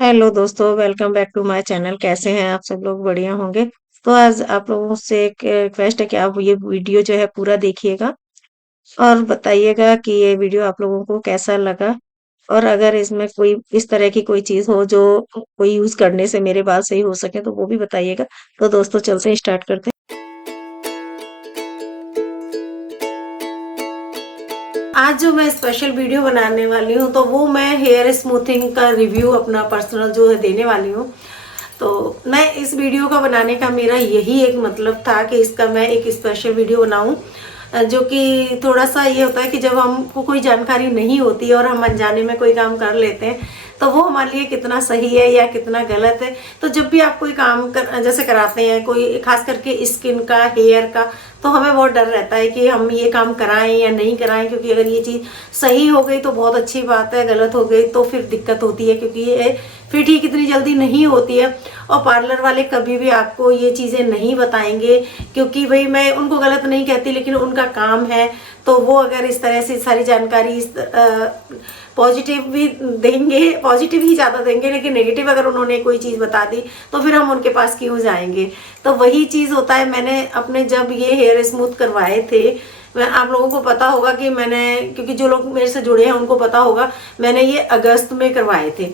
Hello दोस्तों, welcome back to my channel. कैसे हैं आप सब लोग? बढ़िया होंगे। तो आज आप लोगों से एक रिक्वेस्ट है कि आप ये वीडियो जो है पूरा देखिएगा और बताइएगा कि ये वीडियो आप लोगों को कैसा लगा। और अगर इसमें कोई इस तरह की कोई चीज़ हो जो कोई यूज़ करने से मेरे बाल सही हो सके तो वो भी बताइएगा। तो दोस्तों चलते हैं, स्टार्ट करते हैं। आज जो मैं स्पेशल वीडियो बनाने वाली हूँ तो वो मैं हेयर स्मूथिंग का रिव्यू अपना पर्सनल जो है देने वाली हूँ। तो मैं इस वीडियो का बनाने का मेरा यही एक मतलब था कि इसका मैं एक स्पेशल वीडियो बनाऊं, जो कि थोड़ा सा ये होता है कि जब हमको कोई जानकारी नहीं होती है और हम अनजाने में कोई काम कर लेते हैं तो वो हमारे लिए कितना सही है या कितना गलत है। तो जब भी आप कोई काम जैसे कराते हैं, कोई खास करके स्किन का, हेयर का, तो हमें बहुत डर रहता है कि हम ये काम कराएं या नहीं कराएं, क्योंकि अगर ये चीज़ सही हो गई तो बहुत अच्छी बात है, गलत हो गई तो फिर दिक्कत होती है, क्योंकि ये फिर ठीक इतनी जल्दी नहीं होती है। और पार्लर वाले कभी भी आपको ये चीज़ें नहीं बताएंगे, क्योंकि भाई मैं उनको गलत नहीं कहती लेकिन उनका काम है। तो वो अगर इस तरह से सारी जानकारी पॉजिटिव भी देंगे, पॉजिटिव ही ज़्यादा देंगे, लेकिन नेगेटिव अगर उन्होंने कोई चीज़ बता दी तो फिर हम उनके पास क्यों जाएंगे। तो वही चीज़ होता है। मैंने अपने जब ये हेयर स्मूथ करवाए थे, मैं आप लोगों को पता होगा कि मैंने, क्योंकि जो लोग मेरे से जुड़े हैं उनको पता होगा, मैंने ये अगस्त में करवाए थे।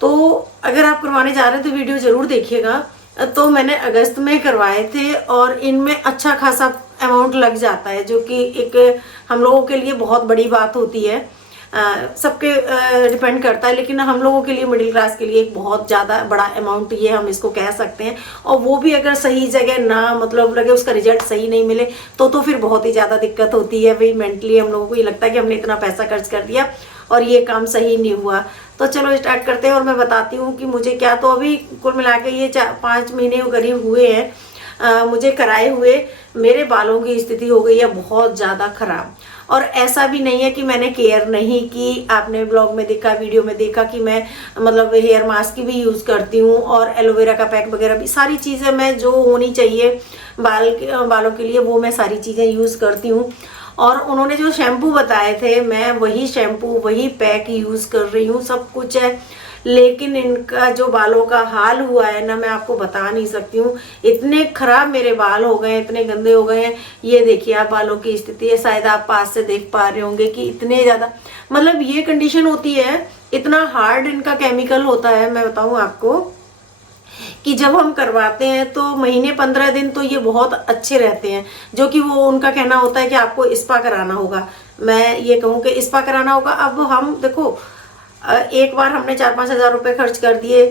तो अगर आप करवाने जा रहे हैं तो वीडियो ज़रूर देखिएगा। तो मैंने अगस्त में करवाए थे और इनमें अच्छा खासा अमाउंट लग जाता है, जो कि एक हम लोगों के लिए बहुत बड़ी बात होती है। सबके डिपेंड करता है, लेकिन हम लोगों के लिए, मिडिल क्लास के लिए एक बहुत ज़्यादा बड़ा अमाउंट ये हम इसको कह सकते हैं। और वो भी अगर सही जगह ना मतलब लगे, उसका रिजल्ट सही नहीं मिले तो फिर बहुत ही ज़्यादा दिक्कत होती है। भाई मेंटली हम लोगों को ये लगता है कि हमने इतना पैसा खर्च कर दिया और ये काम सही नहीं हुआ। तो चलो स्टार्ट करते हैं और मैं बताती हूँ कि मुझे क्या, तो अभी कुल मिला के ये 4-5 महीने करीब हुए हैं मुझे कराए हुए। मेरे बालों की स्थिति हो गई है बहुत ज़्यादा ख़राब। और ऐसा भी नहीं है कि मैंने केयर नहीं की। आपने ब्लॉग में देखा, वीडियो में देखा कि मैं मतलब हेयर मास्क भी यूज़ करती हूँ और एलोवेरा का पैक वगैरह भी, सारी चीज़ें मैं जो होनी चाहिए बालों के लिए वो मैं सारी चीज़ें यूज़ करती हूँ। और उन्होंने जो शैम्पू बताए थे मैं वही शैम्पू वही पैक यूज़ कर रही हूँ, सब कुछ है। लेकिन इनका जो बालों का हाल हुआ है ना, मैं आपको बता नहीं सकती हूँ। इतने खराब मेरे बाल हो गए हैं, इतने गंदे हो गए हैं। ये देखिए आप बालों की स्थिति है, शायद आप पास से देख पा रहे होंगे कि इतने ज़्यादा, मतलब ये कंडीशन होती है। इतना हार्ड इनका केमिकल होता है, मैं बताऊँ आपको कि जब हम करवाते हैं तो महीने 15 दिन तो ये बहुत अच्छे रहते हैं, जो कि वो उनका कहना होता है कि आपको स्पा कराना होगा। मैं ये कहूँ कि स्पा कराना होगा। अब हम देखो, एक बार हमने 4-5 हज़ार रुपये खर्च कर दिए,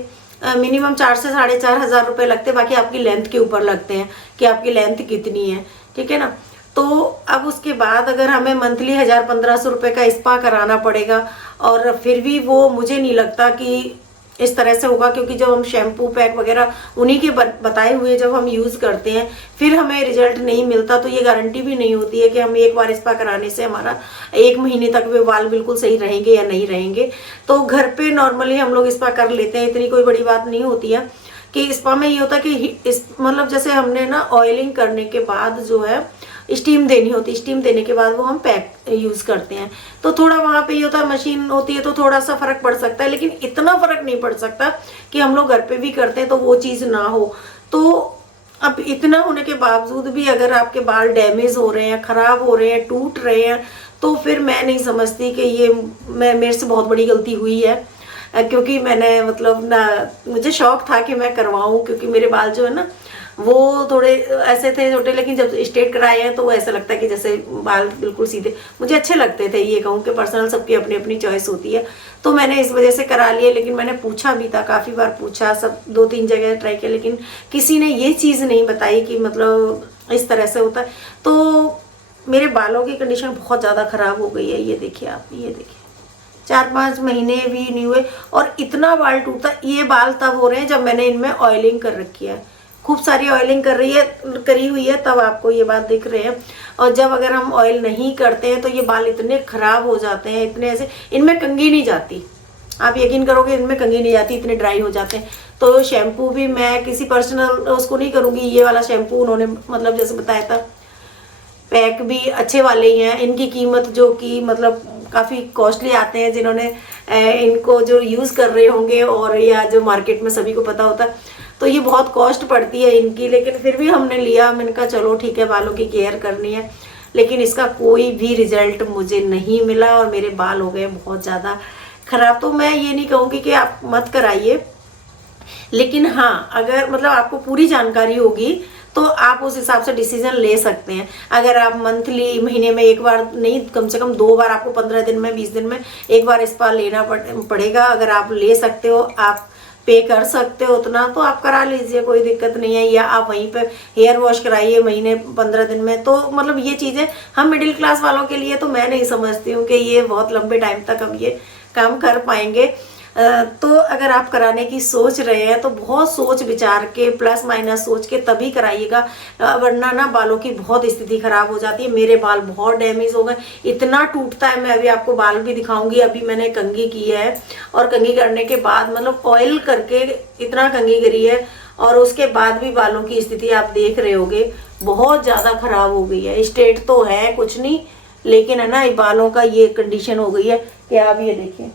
मिनिमम 4 से 4,500 रुपये लगते, बाकी आपकी लेंथ के ऊपर लगते हैं कि आपकी लेंथ कितनी है, ठीक है ना। तो अब उसके बाद अगर हमें मंथली 1,000-1,500 रुपये का स्पा कराना पड़ेगा, और फिर भी वो मुझे नहीं लगता कि इस तरह से होगा, क्योंकि जब हम शैम्पू पैक वगैरह उन्हीं के बताए हुए जब हम यूज़ करते हैं फिर हमें रिजल्ट नहीं मिलता, तो ये गारंटी भी नहीं होती है कि हम एक बार स्पा कराने से हमारा 1 महीने तक वे बाल बिल्कुल सही रहेंगे या नहीं रहेंगे। तो घर पे नॉर्मली हम लोग स्पा कर लेते हैं, इतनी कोई बड़ी बात नहीं होती है। कि स्पा में ये होता है कि इस मतलब जैसे हमने ना ऑयलिंग करने के बाद जो है स्टीम देनी होती है, स्टीम देने के बाद वो हम पैक यूज़ करते हैं। तो थोड़ा वहाँ पे ये होता है, मशीन होती है तो थोड़ा सा फ़र्क पड़ सकता है, लेकिन इतना फ़र्क नहीं पड़ सकता कि हम लोग घर पे भी करते हैं तो वो चीज़ ना हो। तो अब इतना होने के बावजूद भी अगर आपके बाल डैमेज हो रहे हैं, ख़राब हो रहे हैं, टूट रहे हैं, तो फिर मैं नहीं समझती कि ये मेरे से बहुत बड़ी गलती हुई है। क्योंकि मैंने मतलब ना, मुझे शौक था कि मैं करवाऊँ, क्योंकि मेरे बाल जो है ना वो थोड़े ऐसे थे छोटे, लेकिन जब स्ट्रेट कराए हैं तो वो ऐसा लगता है कि जैसे बाल बिल्कुल सीधे मुझे अच्छे लगते थे। ये कहूँ कि पर्सनल सबकी अपनी अपनी चॉइस होती है, तो मैंने इस वजह से करा लिए। लेकिन मैंने पूछा भी था, काफ़ी बार पूछा, सब 2-3 जगह ट्राई किया, लेकिन किसी ने ये चीज़ नहीं बताई कि मतलब इस तरह से होता है। तो मेरे बालों की कंडीशन बहुत ज़्यादा ख़राब हो गई है। ये देखिए आप, ये देखिए 4-5 महीने भी नहीं हुए और इतना बाल टूटता। ये बाल तब हो रहे हैं जब मैंने इनमें ऑयलिंग कर रखी है, खूब सारी ऑयलिंग करी हुई है, तब आपको ये बात दिख रहे हैं। और जब अगर हम ऑयल नहीं करते हैं तो ये बाल इतने ख़राब हो जाते हैं, इतने ऐसे, इनमें कंघी नहीं जाती। आप यकीन करोगे, इनमें कंघी नहीं जाती, इतने ड्राई हो जाते हैं। तो शैम्पू भी मैं किसी पर्सनल उसको नहीं करूँगी। ये वाला शैम्पू उन्होंने मतलब जैसे बताया था, पैक भी अच्छे वाले ही हैं। इनकी कीमत जो कि मतलब काफ़ी कॉस्टली आते हैं, जिन्होंने इनको जो यूज़ कर रहे होंगे और या जो मार्केट में सभी को पता होता है, तो ये बहुत कॉस्ट पड़ती है इनकी। लेकिन फिर भी हमने लिया, मैंने कहा चलो ठीक है, बालों की केयर करनी है। लेकिन इसका कोई भी रिजल्ट मुझे नहीं मिला और मेरे बाल हो गए बहुत ज़्यादा ख़राब। तो मैं ये नहीं कहूँगी कि आप मत कराइए, लेकिन हाँ, अगर मतलब आपको पूरी जानकारी होगी तो आप उस हिसाब से डिसीजन ले सकते हैं। अगर आप मंथली, महीने में एक बार नहीं, कम से कम 2 बार आपको 15 दिन में, 20 दिन में एक बार स्पा लेना पड़ेगा। अगर आप ले सकते हो, आप पे कर सकते हो उतना, तो आप करा लीजिए, कोई दिक्कत नहीं है। या आप वहीं पे हेयर वॉश कराइए महीने 15 दिन में। तो मतलब ये चीज़ें हम मिडिल क्लास वालों के लिए तो मैं नहीं समझती हूँ कि ये बहुत लंबे टाइम तक हम ये काम कर पाएंगे। तो अगर आप कराने की सोच रहे हैं तो बहुत सोच विचार के, प्लस माइनस सोच के तभी कराइएगा, वरना ना बालों की बहुत स्थिति खराब हो जाती है। मेरे बाल बहुत डैमेज हो गए, इतना टूटता है। मैं अभी आपको बाल भी दिखाऊंगी। अभी मैंने कंघी की है और कंघी करने के बाद मतलब ऑयल करके इतना कंघी करी है, और उसके बाद भी बालों की स्थिति आप देख रहे होगे बहुत ज़्यादा खराब हो गई है। स्ट्रेट तो है कुछ नहीं, लेकिन है ना, बालों का ये कंडीशन हो गई है कि आप ये देखिए,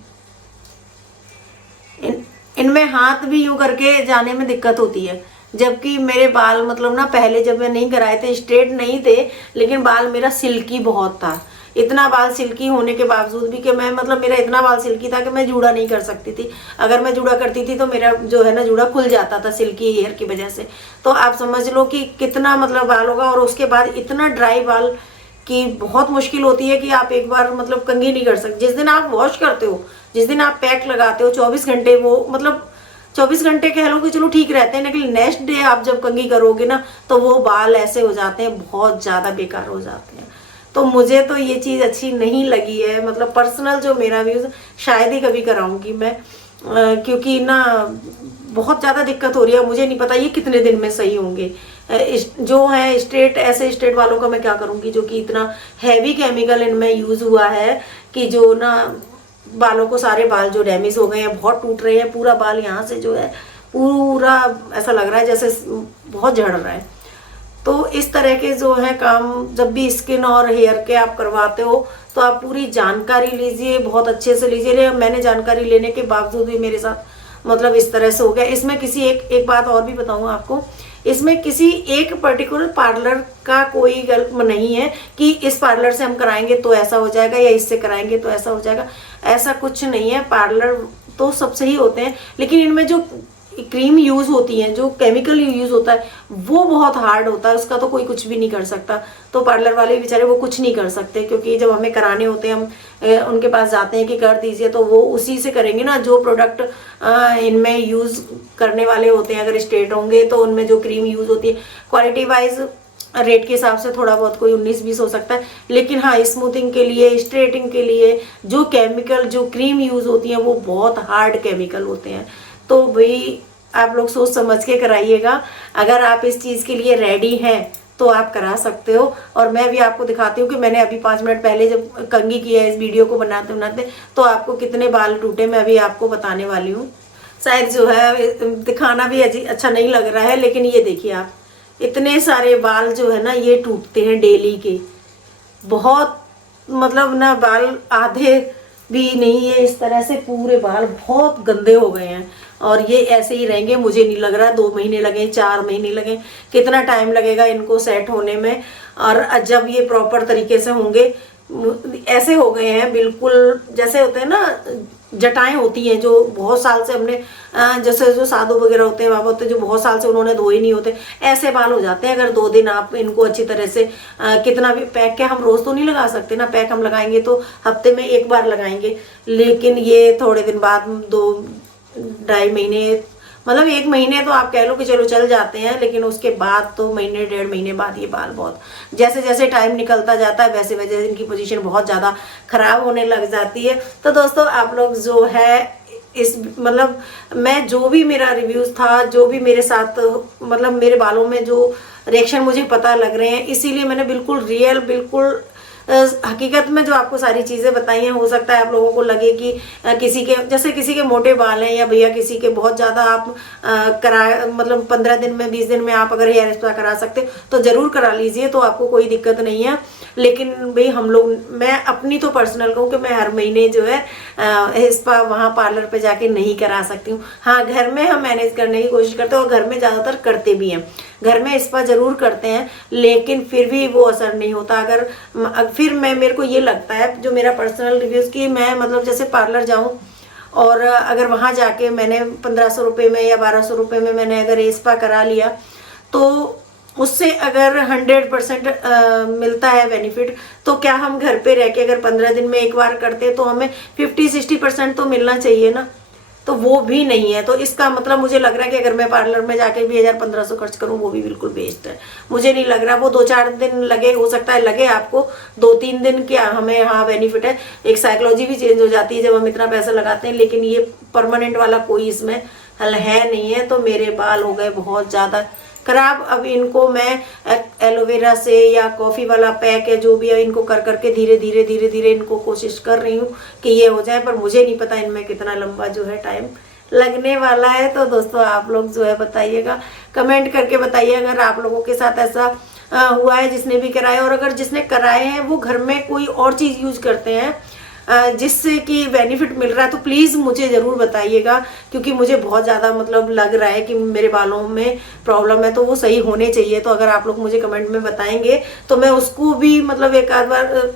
इनमें हाथ भी यूं करके जाने में दिक्कत होती है। जबकि मेरे बाल मतलब ना, पहले जब मैं नहीं कराए थे, स्ट्रेट नहीं थे, लेकिन बाल मेरा सिल्की बहुत था। इतना बाल सिल्की होने के बावजूद भी कि मैं मतलब मेरा इतना बाल सिल्की था कि मैं जूड़ा नहीं कर सकती थी। अगर मैं जूड़ा करती थी तो मेरा जो है ना, जूड़ा खुल जाता था सिल्की हेयर की वजह से। तो आप समझ लो कि कितना मतलब बाल होगा। और उसके बाद इतना ड्राई बाल कि बहुत मुश्किल होती है कि आप एक बार मतलब कंघी नहीं कर सकते। जिस दिन आप वॉश करते हो, जिस दिन आप पैक लगाते हो, 24 घंटे वो मतलब 24 घंटे कह लो कि चलो ठीक रहते हैं, लेकिन नेक्स्ट डे आप जब कंघी करोगे ना, तो वो बाल ऐसे हो जाते हैं, बहुत ज़्यादा बेकार हो जाते हैं। तो मुझे तो ये चीज़ अच्छी नहीं लगी है। मतलब पर्सनल जो मेरा व्यूज़, शायद ही कभी कराऊंगी मैं, क्योंकि ना बहुत ज़्यादा दिक्कत हो रही है। मुझे नहीं पता ये कितने दिन में सही होंगे। जो है स्ट्रेट, ऐसे स्ट्रेट वालों का मैं क्या करूँगी, जो कि इतना हैवी केमिकल इनमें यूज़ हुआ है कि जो ना बालों को, सारे बाल जो डैमेज हो गए हैं, बहुत टूट रहे हैं। पूरा बाल यहाँ से जो है पूरा ऐसा लग रहा है जैसे बहुत झड़ रहा है। तो इस तरह के जो है काम, जब भी स्किन और हेयर के आप करवाते हो तो आप पूरी जानकारी लीजिए, बहुत अच्छे से लीजिए। मैंने जानकारी लेने के बावजूद भी मेरे साथ मतलब इस तरह से हो गया। इसमें किसी एक बात और भी बताऊँ आपको, इसमें किसी एक पर्टिकुलर पार्लर का कोई गलत नहीं है कि इस पार्लर से हम कराएंगे तो ऐसा हो जाएगा या इससे कराएंगे तो ऐसा हो जाएगा। ऐसा कुछ नहीं है। पार्लर तो सब सही होते हैं, लेकिन इनमें जो क्रीम यूज़ होती है, जो केमिकल यूज़ होता है, वो बहुत हार्ड होता है। उसका तो कोई कुछ भी नहीं कर सकता। तो पार्लर वाले बेचारे वो कुछ नहीं कर सकते, क्योंकि जब हमें कराने होते हैं, हम उनके पास जाते हैं कि कर दीजिए, तो वो उसी से करेंगे ना। जो प्रोडक्ट इनमें यूज़ करने वाले होते हैं, अगर स्ट्रेट होंगे तो उनमें जो क्रीम यूज़ होती है, क्वालिटी वाइज रेट के हिसाब से थोड़ा बहुत कोई 19-20 हो सकता है। लेकिन हाँ, स्मूथिंग के लिए, स्ट्रेटिंग के लिए जो केमिकल, जो क्रीम यूज़ होती है, वो बहुत हार्ड केमिकल होते हैं। तो भाई आप लोग सोच समझ के कराइएगा। अगर आप इस चीज़ के लिए रेडी हैं तो आप करा सकते हो। और मैं भी आपको दिखाती हूँ कि मैंने अभी 5 मिनट पहले जब कंघी किया है, इस वीडियो को बनाते बनाते, तो आपको कितने बाल टूटे मैं अभी आपको बताने वाली हूँ। शायद जो है दिखाना भी अच्छा नहीं लग रहा है, लेकिन ये देखिए आप, इतने सारे बाल जो है ना, ये टूटते हैं डेली के। बहुत मतलब ना, बाल आधे भी नहीं है, इस तरह से पूरे बाल बहुत गंदे हो गए हैं। और ये ऐसे ही रहेंगे, मुझे नहीं लग रहा 2 महीने लगे, 4 महीने लगे, कितना टाइम लगेगा इनको सेट होने में। और जब ये प्रॉपर तरीके से होंगे, ऐसे हो गए हैं बिल्कुल जैसे होते हैं ना, जटाएं होती हैं जो बहुत साल से हमने, जैसे जो साधु वगैरह होते हैं, बाबा होते हैं, जो बहुत साल से उन्होंने धोए नहीं होते, ऐसे बाल हो जाते हैं। अगर 2 दिन आप इनको अच्छी तरह से, कितना भी पैक के, हम रोज तो नहीं लगा सकते ना, पैक हम लगाएंगे तो हफ्ते में 1 बार लगाएंगे, लेकिन ये थोड़े दिन बाद 2-2.5 महीने, मतलब 1 महीने तो आप कह लो कि चलो चल जाते हैं, लेकिन उसके बाद तो महीने 1.5 महीने बाद ये बाल बहुत, जैसे जैसे टाइम निकलता जाता है वैसे वैसे इनकी पोजीशन बहुत ज़्यादा खराब होने लग जाती है। तो दोस्तों आप लोग जो है इस मतलब मैं जो भी मेरा रिव्यूज़ था, जो भी मेरे साथ मतलब मेरे बालों में जो रिएक्शन मुझे पता लग रहे हैं, इसीलिए मैंने बिल्कुल रियल, बिल्कुल हकीकत में जो आपको सारी चीज़ें बताई हैं, हो सकता है आप लोगों को लगे कि किसी के जैसे किसी के मोटे बाल हैं या भैया किसी के बहुत ज़्यादा आप करा मतलब 15 दिन में 20 दिन में आप अगर हेयर स्पा करा सकते तो ज़रूर करा लीजिए, तो आपको कोई दिक्कत नहीं है। लेकिन भाई हम लोग, मैं अपनी तो पर्सनल कहूँ कि मैं हर महीने जो है हेयर स्पा वहाँ पार्लर पे जाके नहीं करा सकती हूँ। हाँ, घर में हम मैनेज करने की कोशिश करते हैं और घर में ज़्यादातर करते भी हैं, घर में स्पा ज़रूर करते हैं, लेकिन फिर भी वो असर नहीं होता। अगर फिर मेरे को ये लगता है, जो मेरा पर्सनल रिव्यूज़ की, मैं मतलब जैसे पार्लर जाऊँ और अगर वहाँ जाके मैंने 1500 रुपये में या 1200 रुपये में मैंने अगर स्पा करा लिया, तो उससे अगर 100% मिलता है बेनिफिट, तो क्या हम घर पे रह के अगर 15 दिन में एक बार करते तो हमें 50-60% तो मिलना चाहिए ना, तो वो भी नहीं है। तो इसका मतलब मुझे लग रहा है कि अगर मैं पार्लर में जाके भी 1500 खर्च करूँ वो भी बिल्कुल वेस्ट है। मुझे नहीं लग रहा, वो 2-4 दिन लगे, हो सकता है लगे आपको 2-3 दिन क्या हमें, हाँ बेनिफिट है, एक साइकोलॉजी भी चेंज हो जाती है जब हम इतना पैसा लगाते हैं, लेकिन ये परमानेंट वाला कोई इसमें हल है नहीं है। तो मेरे बाल हो गए बहुत ज़्यादा खराब। अब इनको मैं एलोवेरा से या कॉफ़ी वाला पैक है जो भी है, इनको कर करके धीरे धीरे इनको कोशिश कर रही हूँ कि ये हो जाए, पर मुझे नहीं पता इनमें कितना लंबा जो है टाइम लगने वाला है। तो दोस्तों आप लोग जो है बताइएगा, कमेंट करके बताइए अगर आप लोगों के साथ ऐसा हुआ है जिसने भी कराया, और अगर जिसने कराए हैं वो घर में कोई और चीज़ यूज करते हैं जिससे कि बेनिफिट मिल रहा है, तो प्लीज़ मुझे ज़रूर बताइएगा, क्योंकि मुझे बहुत ज़्यादा मतलब लग रहा है कि मेरे बालों में प्रॉब्लम है, तो वो सही होने चाहिए। तो अगर आप लोग मुझे कमेंट में बताएंगे तो मैं उसको भी मतलब एक आध बार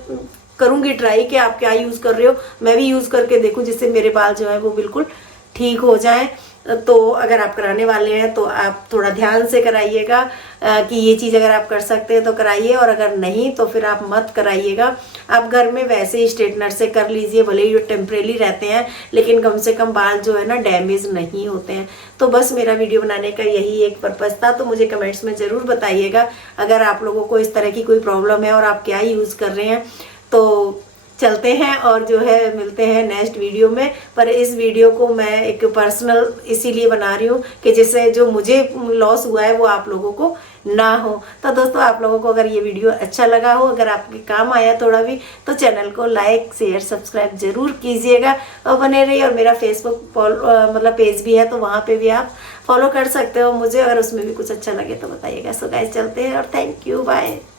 करूँगी ट्राई कि आप क्या यूज़ कर रहे हो, मैं भी यूज़ करके देखूँ जिससे मेरे बाल जो है वो बिल्कुल ठीक हो जाएं। तो अगर आप कराने वाले हैं तो आप थोड़ा ध्यान से कराइएगा कि ये चीज़ अगर आप कर सकते हैं तो कराइए, और अगर नहीं तो फिर आप मत कराइएगा। आप घर में वैसे ही स्ट्रेटनर से कर लीजिए, भले ही टेम्परेरी रहते हैं लेकिन कम से कम बाल जो है ना डैमेज नहीं होते हैं। तो बस मेरा वीडियो बनाने का यही एक पर्पज़ था। तो मुझे कमेंट्स में ज़रूर बताइएगा अगर आप लोगों को इस तरह की कोई प्रॉब्लम है और आप क्या यूज़ कर रहे हैं। तो चलते हैं और जो है मिलते हैं नेक्स्ट वीडियो में। पर इस वीडियो को मैं एक पर्सनल इसीलिए बना रही हूँ कि जिससे जो मुझे लॉस हुआ है वो आप लोगों को ना हो। तो दोस्तों आप लोगों को अगर ये वीडियो अच्छा लगा हो, अगर आपके काम आया थोड़ा भी, तो चैनल को लाइक शेयर सब्सक्राइब जरूर कीजिएगा और बने रहिए। और मेरा फेसबुक मतलब पेज भी है, तो वहाँ पे भी आप फॉलो कर सकते हो मुझे, अगर उसमें भी कुछ अच्छा लगे तो बताइएगा। सो गाइस चलते हैं और थैंक यू, बाय।